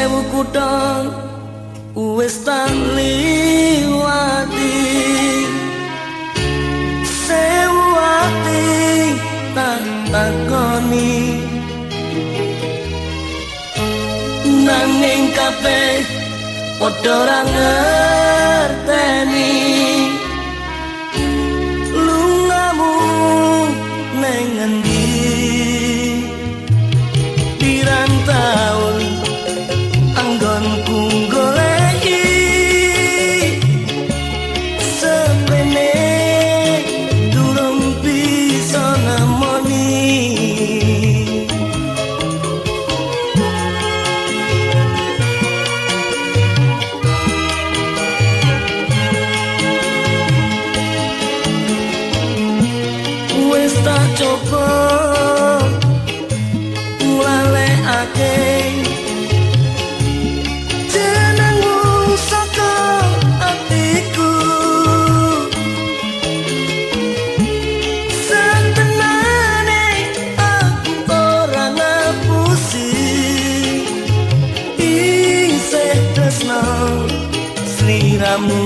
sewu kutha wis tak liwati, sewu ati tak takoni, nanging kabeh padha ora ngerteni lungamu neng endi. Pirang taun anggonku goleki sepene durung bisa nemoni. Wis tak coba nglalekake jenengmu saka atiku, satenane aku ora ngapusi isih tresno sliramu.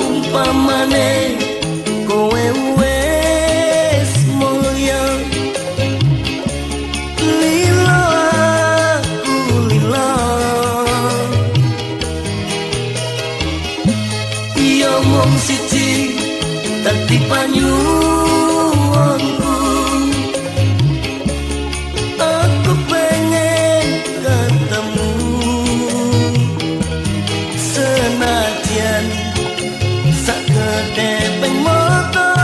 Umpamane kowe wis mulya, lila aku lila, iya mung siji dadi panyuwunku. Aku pengen ketemu senajan sakedheping mata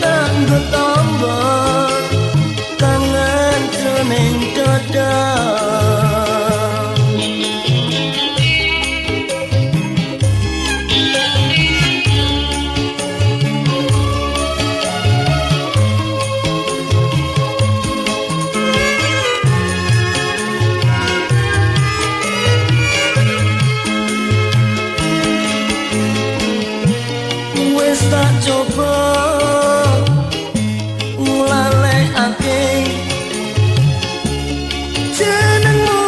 tanggo tombol kangen jroning dada. Wis tak coba nglalekake jenengmu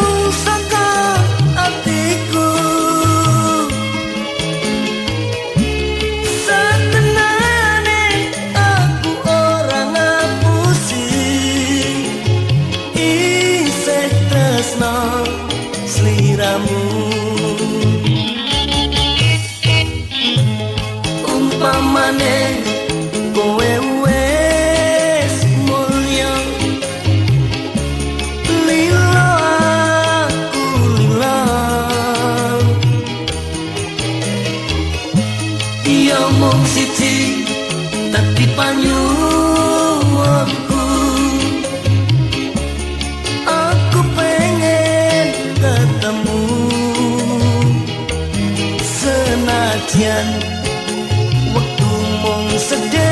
saka atiku, satenane aku ora ngapusi isih tresno sliramu. Umpamane kowe wis mulya, lila aku lila, iya mung siji dadi panyuwunku. Aku pengen ketemu senajan wektu mung sedih.